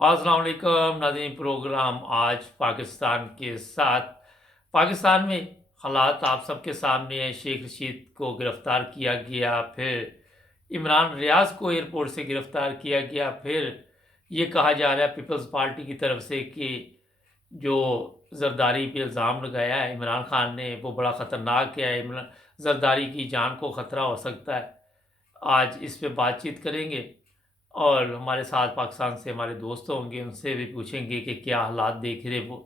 अस्सलाम वालेकुम नाज़रीन। प्रोग्राम आज पाकिस्तान के साथ। पाकिस्तान में हालात आप सबके सामने है। शेख रशीद को गिरफ़्तार किया गया, फिर इमरान रियाज़ को एयरपोर्ट से गिरफ़्तार किया गया, फिर ये कहा जा रहा है पीपल्स पार्टी की तरफ से कि जो ज़रदारी पे इल्ज़ाम लगाया है इमरान खान ने वो बड़ा ख़तरनाक है, इमरान ज़रदारी की जान को ख़तरा हो सकता है। आज इस पे बातचीत करेंगे और हमारे साथ पाकिस्तान से हमारे दोस्त होंगे, उनसे भी पूछेंगे कि क्या हालात देख रहे वो।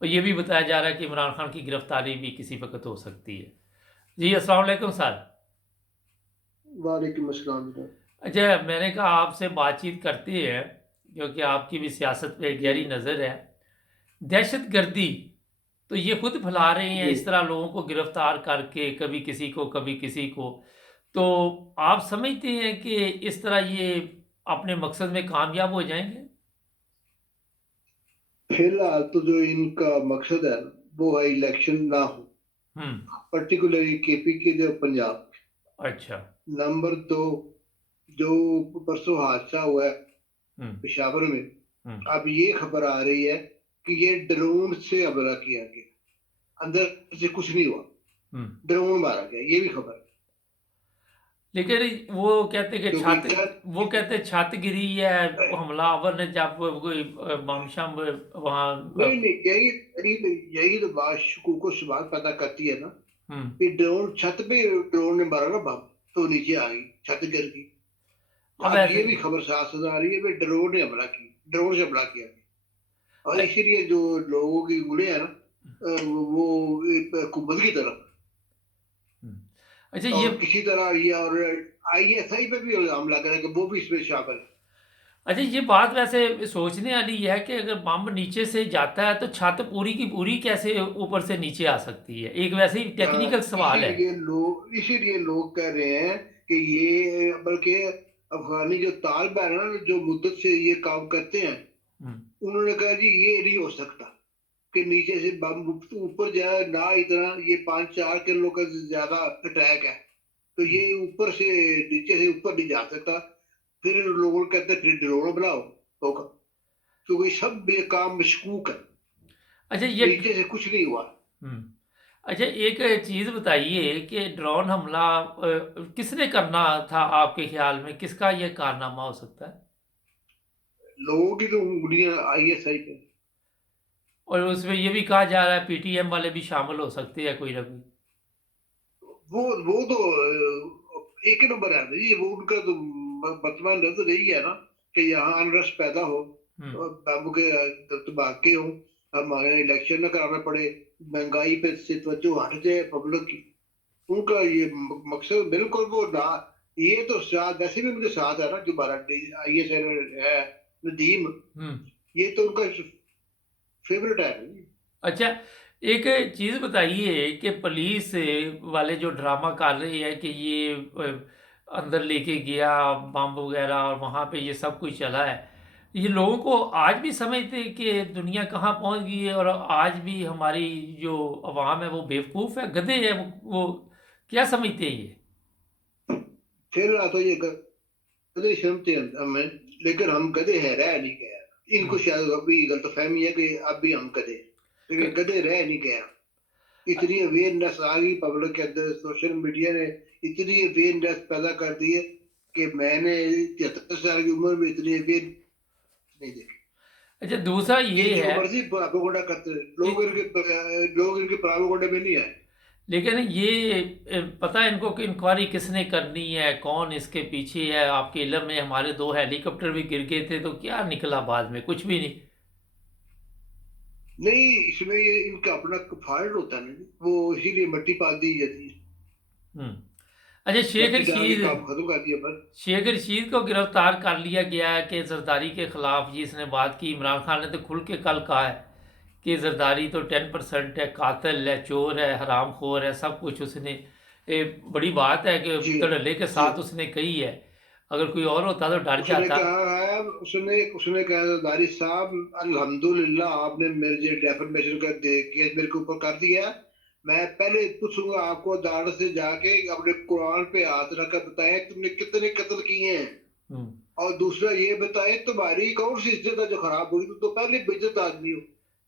और ये भी बताया जा रहा है कि इमरान खान की गिरफ़्तारी भी किसी वक़्त हो सकती है। जी, अस्सलाम वालेकुम सर। वालेकुम अस्सलाम। अच्छा, मैंने कहा आपसे बातचीत करते हैं क्योंकि आपकी भी सियासत पे जी, गहरी नज़र है। दहशतगर्दी तो ये खुद फैला रहे हैं जी। इस तरह लोगों को गिरफ्तार करके, कभी किसी को कभी किसी को। तो आप समझते हैं कि इस तरह ये अपने मकसद में कामयाब हो जाएंगे? फिलहाल तो जो इनका मकसद है ना, वो है इलेक्शन ना हो, हम्म। पर्टिकुलरली केपी के जो पंजाब। अच्छा। नंबर दो, जो परसों हादसा हुआ है हम्म। पेशावर में, हम्म। अब ये खबर आ रही है कि ये ड्रोन से हमला किया गया, अंदर से कुछ नहीं हुआ, हम्म। ड्रोन मारा गया, ये भी खबर है। लेकिन वो कहते कि क्योंकि छत वो कहते छत गिरी है, वो हमलावर ने जब कोई बम शम वहाँ। नहीं नहीं, यही तो बात को सवाल पैदा करती है ना, हम्म। कि ड्रोन छत पे, ड्रोन ने मारा ना बम, तो नीचे आ गई, छत गिर गई। अब अब ऐसे ये भी खबर साथ साथ आ रही है कि ड्रोन ने हमला किया, ड्रोन से हमला किया गया। और इसीलिए जो लोगों की उंगलियां है ना, वो हुकूमत की तरफ। हम्म। अच्छा ये और किसी तरह ये, और आईएसआई पे भी इल्जाम लग रहा है कि वो भी इसमें शामिल है। अच्छा, ये बात वैसे सोचने वाली है कि अगर बम नीचे से जाता है तो छत पूरी की पूरी कैसे ऊपर से नीचे आ सकती है? एक वैसे ही टेक्निकल सवाल है। इसीलिए लोग कह रहे हैं कि ये, बल्कि अफगानी जो तालिबान है ना, जो मुद्दत से ये काम करते हैं, हम्म। उन्होंने कहा जी ये नहीं हो सकता कि नीचे से बम ऊपर जाए ना, इतना ये 5-4 किलो का ज्यादा अटैक है, तो ये ऊपर से, नीचे से ऊपर नहीं जा सकता। फिर लोगों ने कहते हैं फिर ड्रोन बनाओ, होगा, क्योंकि सब ये काम मशकूक है, अच्छा ये नीचे से कुछ नहीं हुआ। हम्म। अच्छा, एक चीज़ बताइए कि ड्रोन हमला किसने करना था आपके ख्याल में? किसका ये कारनामा हो सकता है? लोगों की तो उंगलियां आईएसआई पे। और उसमें ये भी कहा जा रहा है पीटीएम वाले भी शामिल हो सकते हैं कोई ना कोई। वो तो एक ही नंबर है ना जी, वो उनका तो वर्तमान नजर यही है ना, कि यहाँ अनरस पैदा हो, हम्म। बाबू के धमाके हो, हमारे इलेक्शन न कराना पड़े, महंगाई पे से तवज्जो हट जाए पब्लिक की। उनका ये मकसद बिल्कुल वो ना, ये तो साथ वैसे भी उनके साथ है ना, जो हमारा आईएस है नदीम, हम्म। ये तो उनका फेवरेट है ना जी। अच्छा, एक चीज़ बताइए कि पुलिस वाले जो ड्रामा कर रहे हैं कि ये अंदर लेके गया बम वगैरह और वहाँ पे ये सब कुछ चला है, ये लोगों को आज भी समझते हैं कि दुनिया कहाँ पहुँच गई है और आज भी हमारी जो अवाम है वो बेवकूफ़ है, गधे है वो क्या समझते हैं ये? फिर तो ये गधे शर्मते हैं हमें, लेकिन हम गधे हैं, रह नहीं गए। इनको हम्म। शायद अभी गलतफहमी है कि अब भी हम गधे हैं। लेकिन क- गधे रह नहीं गए। इतनी अवेयरनेस आ गई पब्लिक के अंदर, सोशल मीडिया ने इतनी अवेयरनेस पैदा कर दी है कि मैंने 73 साल की उम्र में इतनी अवेयर नहीं देखी। अच्छा, दूसरा ये ये जो है मर्जी प्रोपेगेंडा करते हैं लोग इनके प्रोपेगेंडा में नहीं आए। लेकिन ये पता है इनको कि इंक्वायरी किसने करनी है, कौन इसके पीछे है? आपके इल्म में हमारे दो हेलीकॉप्टर भी गिर गए थे तो क्या निकला बाद में? कुछ भी नहीं। नहीं, इसमें ये इनका अपना फॉल्ट होता है ना जी, वो इसीलिए मिट्टी पात दी जाती है, हम्म। अच्छा, मिट्टी डाल के काम खत्म कर दिया बस। शेख रशीद को गिरफ्तार कर लिया गया है कि जरदारी के खिलाफ जी इसने बात की। इमरान खान ने तो खुल के कल कहा है कि जरदारी तो 10% है, कातिल है, चोर है, हरामखोर है, सब कुछ उसने बड़ी बात है कि जी, धड़ल्ले के जी। साथ उसने कही है। अगर कोई और होता तो डर उसने जाता। कहा है, उसने उसने कहा दारी साहब, अल्हम्दुलिल्लाह आपने मेरे जो डेफर्मेशन का केस मेरे के ऊपर कर दिया, मैं पहले पूछूंगा आपको अदालत से जाके, अपने कुरान पे हाथ रखकर बताएं तुमने कितने कत्ल किए हैं। हम्म। और दूसरा ये बताए तुम्हारी कौन सी इज्जत है जो खराब हुई, तुम तो पहले बेइज्जत आदमी हो।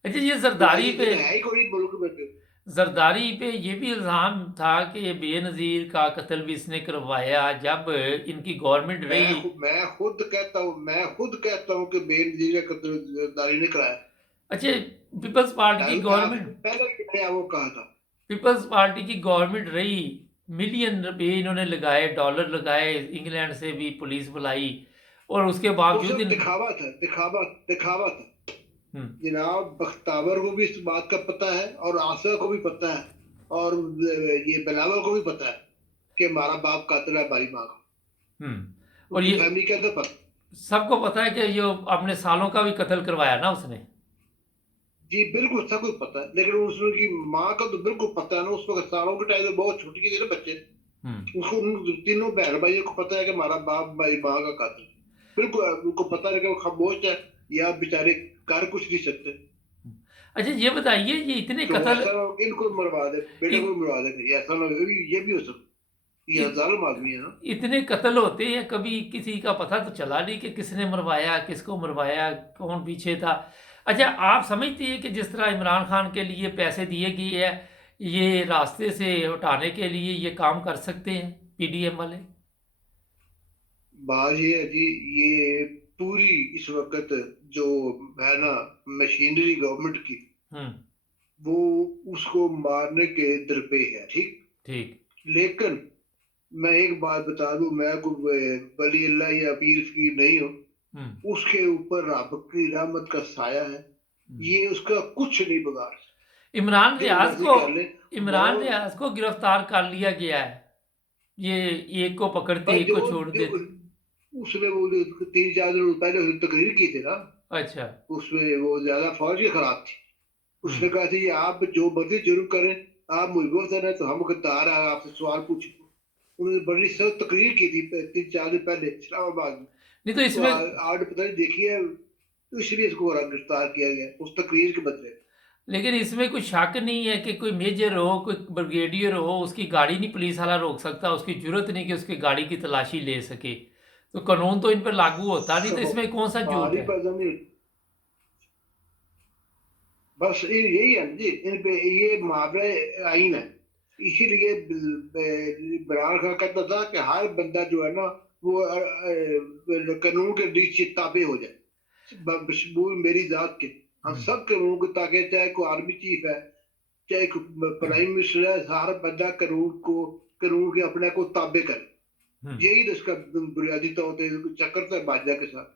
अच्छा, ये तुम्हारी जरदारी पे, इज्जत है ही कोई मुल्क में। जरदारी पे ये भी इल्ज़ाम था कि ये बेनज़ीर का कत्ल भी इसने करवाया जब इनकी गवर्नमेंट रही। मैं खुद कहता हूँ कि बेनजीर का कत्ल जरदारी ने कराया। अच्छा, पीपल्स पार्टी की गवर्नमेंट, पहले क्या वो कहा था। पीपल्स पार्टी की गवर्नमेंट रही, मिलियन रुपए इन्होंने लगाए, डॉलर लगाए, इंग्लैंड से भी पुलिस बुलाई, और उसके वो बावजूद सब इन। दिखावा था, दिखावा था। हम्म। जनाब बख्तावर को भी इस बात का पता है, और आसिया को भी पता है, और ये बिलावल को भी पता है कि हमारा बाप कातिल है हमारी माँ का। और उनकी ये फैमिली के अंदर पता। सबको पता है कि ये अपने सालों का भी कत्ल करवाया ना उसने। जी बिल्कुल, सब कुछ पता है, लेकिन उसकी माँ का तो बिल्कुल पता है ना। उस वक्त सालों के टाइम में बहुत छोटी थी ना बच्चे। हम्म। उसको उन तीनों बहन भाइयों को पता है कि हमारा बाप हमारी माँ का कातिल है। बिल्कुल उनको पता है कि वो खामोश है, या बेचारे कर कुछ नहीं सकते। अच्छा, ये बताइए, ये इतने तो कत्ल, ऐसा ना हो कि इनको मरवा दे, बेटे को इ, भी मरवा दे, ऐसा ना हो, ये भी हो सकता। ये इत, जालिम आदमी है ना। इतने कत्ल होते हैं, कभी किसी का पता तो चला नहीं कि किसने मरवाया, किसको मरवाया, कौन पीछे था। अच्छा, आप समझते हैं कि जिस तरह इमरान खान के लिए पैसे दिए गए हैं, ये रास्ते से हटाने के लिए ये काम कर सकते हैं पीडीएम वाले? बात ये है जी, ये पूरी इस वक्त जो है ना मशीनरी गवर्नमेंट की, हम्म। वो उसको मारने के दरपे है, ठीक। ठीक। लेकिन मैं एक बात बता दूं, मैं कोई वली अल्लाह या पीर फकीर नहीं हूँ। हम्म। उसके ऊपर रब की रहमत का साया है। हम्म। ये उसका कुछ नहीं बिगाड़ सकता। इमरान जो रियाज मर्जी को, कर ले। इमरान मौत। रियाज को गिरफ्तार कर लिया गया है। ये एक को पकड़ते पर एक जो को छोड़ जो देते। उसने वो जो 3-4 दिन पहले उसने तकरीर की थी ना, अच्छा। उसमें वो ज्यादा फौज ही खराब थी। उसने हम्म। कहा था, ये आप जो मर्जी जुर्म करें, आप मुझे है तो हम गद्दार हैं, आपसे सवाल पूछे। उन्होंने बड़ी सख्त तकरीर की थी 3-4 दिन पहले इस्लामाबाद में। नहीं तो तो इसमें, आज पता नहीं देखी है, तो इसलिए इसको गिरफ्तार किया गया उस तकरीर के बदले। लेकिन इसमें कोई शक नहीं है कि कोई मेजर हो, कोई ब्रिगेडियर हो, उसकी गाड़ी नहीं पुलिस वाला रोक सकता, उसकी जरूरत नहीं कि उसकी गाड़ी की तलाशी ले सके। तो कानून तो इन पर लागू होता नहीं, तो सब इसमें कौन सा झूठ बारी है? पर जमीन। बस यही है जी, इन पे ये मामले आइन है। इसीलिए इमरान खान कहता था कि हर बंदा जो है ना, वो कानून के नीचे ताबे हो जाए, बशमूल मेरी जात के। हम हम्म। सब कानून को ताकि, चाहे कोई आर्मी चीफ है, चाहे कोई प्राइम मिनिस्टर है, हर बंदा कानून के अपने को ताबे करे। हम्म। यही तो इसका बुनियादी तौर पर चक्कर था बादशाह के साथ।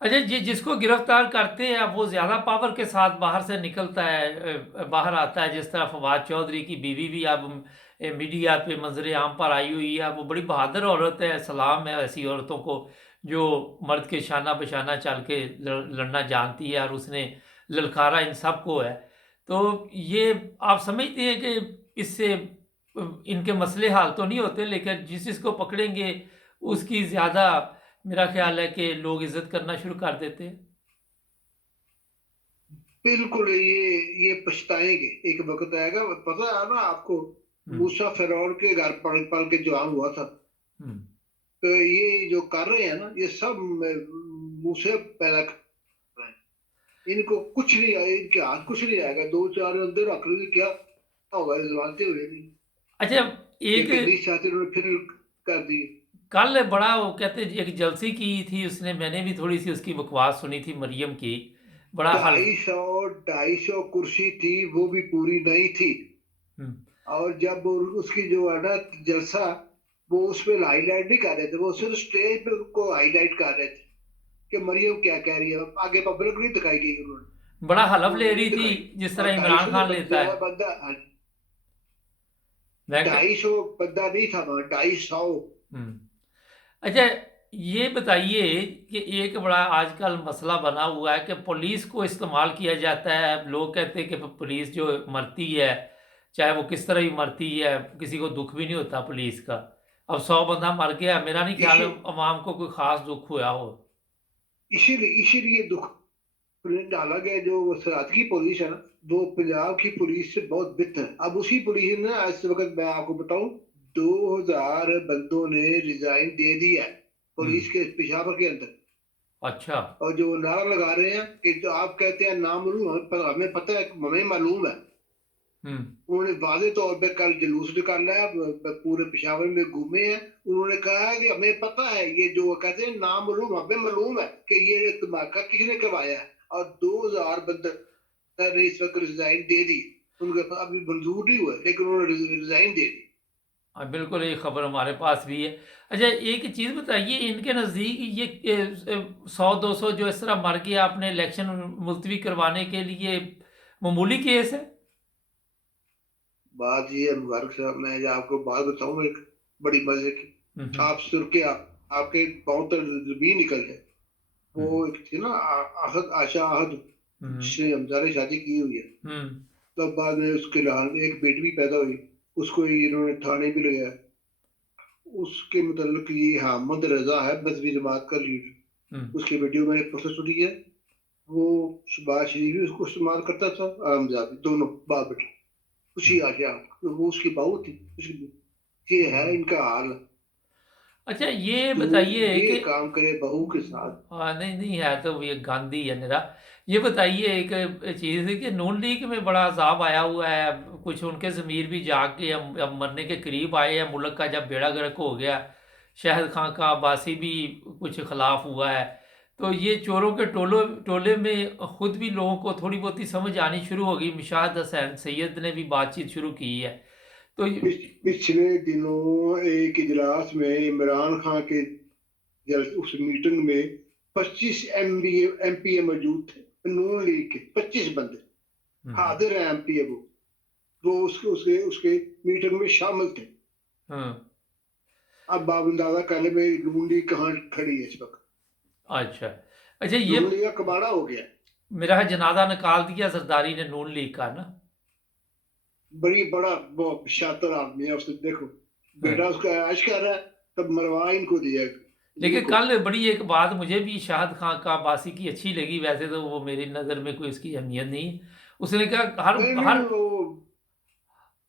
अच्छा, जिसको गिरफ्तार करते हैं वो ज्यादा पावर के साथ बाहर से निकलता है, बाहर आता है। जिस तरह फवाद चौधरी की बीवी भी अब मीडिया पे मंजर आम पर आई हुई है। वो बड़ी बहादुर औरत है, सलाम है ऐसी औरतों को जो मर्द के शाना बशाना चल के लड़ना जानती है, और उसने ललकारा इन सब को है। तो ये आप समझते हैं कि इससे इनके मसले हाल तो नहीं होते, लेकिन जिस जिसको पकड़ेंगे उसकी ज्यादा, मेरा ख्याल है कि लोग इज्जत करना शुरू कर देते हैं। बिल्कुल, ये पछताएंगे। एक वक्त आएगा, पता है ना आपको, हम्म। मूसा फिरौन के घर पल पल के जवान हुआ था। हम्म। तो ये जो कर रहे हैं ना, ये सब मूसे पैदा कर रहे हैं। इनको कुछ नहीं आए, इनके हाथ कुछ नहीं आएगा। 2-4 अंदर रख लेंगे, क्या होगा, जमानते हुए नहीं। अच्छा, एक लेकिन नहीं चाहते, उन्होंने फिर कर दिए। कल बड़ा वो कहते एक जलसी की थी उसने, मैंने भी थोड़ी सी उसकी बकवास सुनी थी मरियम की। बड़ा हल। 250 कुर्सी थी, वो भी पूरी नहीं थी। हम्म। और जब उसकी जो है ना जलसा, वो उसमें हाईलाइट नहीं कर रहे थे, वो सिर्फ स्टेज पे उसको हाईलाइट कर रहे थे कि मरियम क्या कह रही है। आगे पब्लिक नहीं दिखाई गई बड़ा हलफ ले उन्होंने नहीं रही थी, दिखाई। जिस और तरह ढाई इमरान सौ खान से लेता ज्यादा है। बंदा, मैं 250 बंदा नहीं था वहां, 250। हम्म। अच्छा, ये बताइए कि एक बड़ा आजकल मसला बना हुआ है कि पुलिस को इस्तेमाल किया जाता है। अब लोग कहते हैं कि पुलिस जो मरती है, चाहे वो किस तरह ही मरती है, किसी को दुख भी नहीं होता पुलिस का। अब 100 बंदा मर गया, मेरा नहीं ख्याल इसी है अवाम को कोई खास दुख हुआ हो। इसीलिए दुख डाला गया। जो सरात की पुलिस है ना, वो पंजाब की पुलिस से बहुत बेहतर है। अब उसी पुलिस ने इस वक्त मैं आपको बताऊं, 2000 बंदों ने रिजाइन दे दिया है। पुलिस के पेशावर के अंदर। अच्छा। और जो नारा लगा रहे हैं कि जो आप कहते हैं नामालूम, हमें पता है, हमें मालूम है। हम्म उन्होंने वाजे तौर पे कल जुलूस निकाला है, पूरे पेशावर में घूमे हैं। उन्होंने कहा है कि हमें पता है, ये जो कहते हैं नामालूम, हमें मालूम है कि ये धमाका किसने करवाया है। और 2000 बंदे ने इस वक्त रिजाइन दे दी। उनके पास अभी मंजूर नहीं हुआ, लेकिन उन्होंने रिजाइन दे दी। हाँ, बिल्कुल ये खबर हमारे पास भी है। अच्छा, एक चीज़ बताइए, इनके नज़दीक ये 100-200 जो इस तरह मर गया आपने इलेक्शन मुलतवी करवाने के लिए, मामूली केस है? बात ये है मुबारक साहब, मैं जो आपको बात बताऊं एक बड़ी मजे की। हम्म आप सुन के आपके पाँव तक जमीन निकल जाए। हम्म वो एक थी ना, आहद, आशा आहद, हम्म जिसने हमजा ने शादी की हुई है। हम्म तब बाद में उसके लाल एक बेटी भी पैदा हुई, उसको इन्होंने थाने भी लगाया। उसके मतलब ये हामद रजा है 10वीं जमात का लीडर। हम्म उसकी वीडियो मैंने प्रोसेस सुनी है। वो शहबाज शरीफ भी उसको इस्तेमाल करता था, हमजा भी, दोनों बाप बेटा। उसी हम्म आशा, वो उसकी बहू थी। ये है हम्म। इनका हाल। अच्छा, ये तो बताइए ये कि काम करे बहू के साथ। हाँ, नहीं नहीं, है तो ये गांधी है निरा। ये बताइए एक चीज़ है कि नून लीग में बड़ा अजाब आया हुआ है, अब कुछ उनके ज़मीर भी जाग के अब मरने के करीब आए हैं। मुल्क का जब बेड़ा गर्क हो गया, शाहिद खान का अब्बासी भी कुछ खिलाफ हुआ है, तो ये चोरों के टोले में खुद भी लोगों को थोड़ी बहुत ही समझ आनी शुरू हो गई। मिशाद हसैन सैयद ने भी बातचीत शुरू की है। तो पिछले दिनों एक इजलास में इमरान खान के उस मीटिंग में 25 एमपीए मौजूद थे, नून लीग के 25 बंदे हम्म हाजिर हैं। एमपीए वो उसके उसके उसके मीटिंग में शामिल थे। हम्म, अब आप अंदाजा कर ले भाई नून लीग कहाँ खड़ी है इस वक्त। अच्छा। अच्छा, ये नून लीग का कबाड़ा हो गया। मेरा जनाजा निकाल दिया जरदारी ने नून लीग का ना। बड़ी बड़ा बहुत शातिर आदमी है, उसको देखो। बेटा हाँ। उसका ऐश कर रहा है, तब मरवा इनको दिया लेकिन इनको। कल बड़ी एक बात मुझे भी शाहिद खान का अब्बासी की अच्छी लगी, वैसे तो वो मेरी नज़र में कोई उसकी अहमियत नहीं है। उसने कहा हर नहीं नहीं, हर वो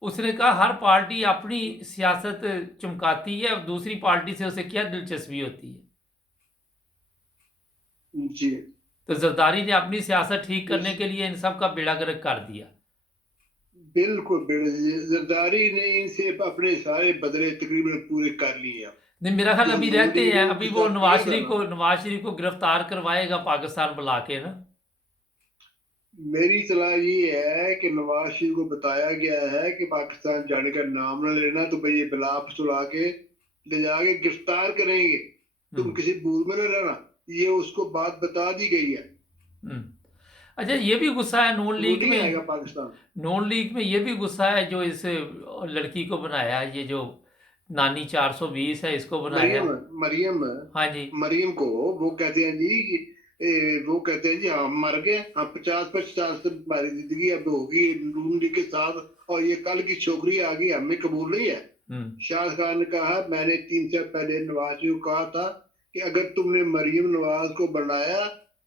उसने कहा हर पार्टी अपनी सियासत चमकाती है, अब दूसरी पार्टी से उसे क्या दिलचस्पी होती है। जी, तो जरदारी ने अपनी सियासत ठीक करने के लिए इन सब का बेड़ा गर्क कर दिया। बिल्कुल जरदारी ने इनसे अपने सारे बदले तकरीबन पूरे कर लिए हैं। नहीं, मेरा ख्याल जो अभी नून रहते लीग हैं, ने अभी उनके वो साथ किया था ना, नवाज शरीफ को गिरफ्तार करवाएगा पाकिस्तान बुला के ना। मेरी सलाह ये है कि नवाज शरीफ को बताया गया है कि पाकिस्तान जाने का नाम न लेना, तो भाई ये बिलाप सुला के ले जाके गिरफ्तार करेंगे। तुम हम्म किसी भूल में न रहना, ये उसको बात बता दी गई है। हम्म। अच्छा, ये भी गुस्सा है नून वो लीग नहीं में। आएगा पाकिस्तान। नून लीग में ये भी गुस्सा है जो इस लड़की को बनाया है, ये जो नानी 420 है, इसको बनाया मरियम, है। मरियम, हाँ जी। मरियम को वो कहते हैं जी वो कहते हैं जी हम मर गए, हम 50-50 से हमारी जिंदगी अब होगी नून लीग के साथ, और ये कल की छोकरी आ गई, हमें कबूल नहीं है। हम्म शाह खान ने कहा, मैंने 3 साल पहले नवाज शरीफ को कहा था कि अगर तुमने मरियम नवाज को बनाया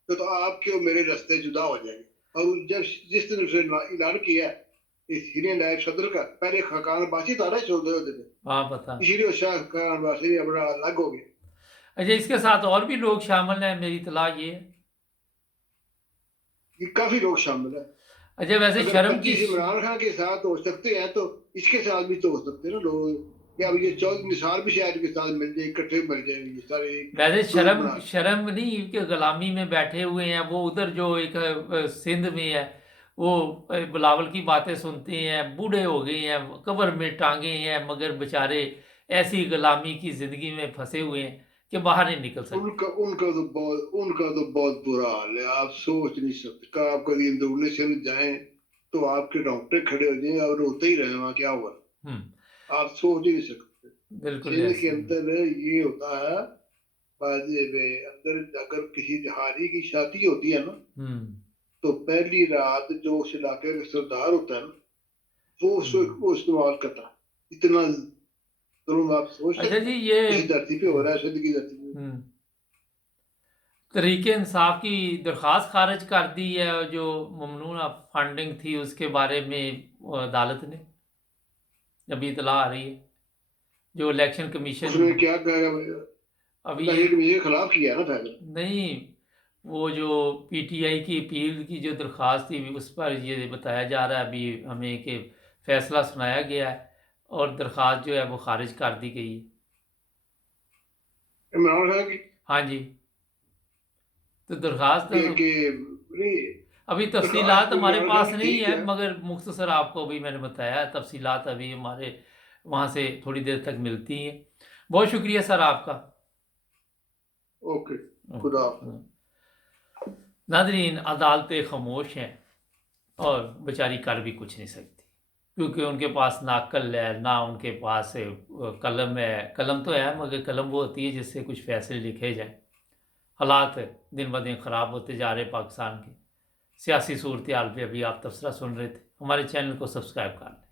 तो आपके और मेरे रास्ते जुदा हो जाएंगे। और जब जिस दिन उसने ऐलान किया इस सीनियर नायब सदर का, पहले खाकान बासी तारा छोड़ दे होते थे, हाँ, पता। इसीलिए शाह खान बासी अपना अलग हो गया। अच्छा, इसके साथ और भी लोग शामिल हैं, मेरी इतला ये है। ये काफी लोग शामिल है। अच्छा, वैसे अगर शर्म की 25 इमरान खान के साथ हो सकते हैं तो इसके साथ भी तो हो सकते हैं ना लोग। या अब ये 14 निसार भी शायद के साथ मिल जाए, इकट्ठे मिल जाएंगे ये सारे वैसे ग्रुप शर्म बना के। शर्म नहीं कि गुलामी में बैठे हुए हैं वो, उधर जो एक सिंध में है, वो बिलावल की बातें सुनते हैं, बूढ़े हो गए हैं, कब्र में टांगे हैं, मगर बेचारे ऐसी गुलामी की जिंदगी में फंसे हुए हैं कि बाहर नहीं निकल सकते। उनका तो बहुत बुरा हाल है, आप सोच नहीं सकते। का आप कभी अंदरूनी सिंध जाएं तो आपके डॉक्टर खड़े हो जाएंगे और रोते ही रहे वहां क्या हुआ, हम्म आप सोच ही नहीं सकते। बिल्कुल सिंध के ऐसे ही। अंदर ये होता है, बाजे में अंदर अगर किसी हारी की शादी होती है ना, हम्म तो पहली रात जो उस इलाके का सरदार होता है ना, वो उसको हम्म। वो इस्तेमाल करता है। इतना जुल्म आप सोच अच्छा सकते जी, हैं ये इस धरती पे हो रहा है, सिंध की धरती पे। हम्म तहरीके इंसाफ की दरख्वास्त खारिज कर दी है, जो ममनून फंडिंग थी उसके बारे में अदालत ने, अभी इतला आ रही है, जो इलेक्शन कमीशन। उसने क्या कहा, अभी तहरीक कमीशन के खिलाफ किया ना फैसला। नहीं, वो जो पीटीआई की अपील की जो दरख्वास्त थी उस पर ये बताया जा रहा है अभी हमें कि फैसला सुनाया गया है और दरख्वास्त जो है वो खारिज कर दी गई है। इमरान खान की हाँ जी, तो दरख्वास्त कि तो नहीं, अभी तफसीलात दरख्वास्त हमारे इमरान खान पास की नहीं ठीक है, है। मगर मुख्तसर आपको अभी मैंने बताया तफसीलात अभी हमारे वहाँ से थोड़ी देर तक मिलती हैं। बहुत शुक्रिया सर आपका। ओके, खुदा हाफिज। नादरीन, अदालतें खामोश हैं और बेचारी कर भी कुछ नहीं सकती, क्योंकि उनके पास ना अक्ल है ना उनके पास कलम है। कलम तो है मगर कलम वो होती है जिससे कुछ फैसले लिखे जाएं। हालात दिन ब दिन ख़राब होते जा रहे पाकिस्तान के। सियासी सूरत हाल पे अभी आप तबसरा सुन रहे थे। हमारे चैनल को सब्सक्राइब कर लें।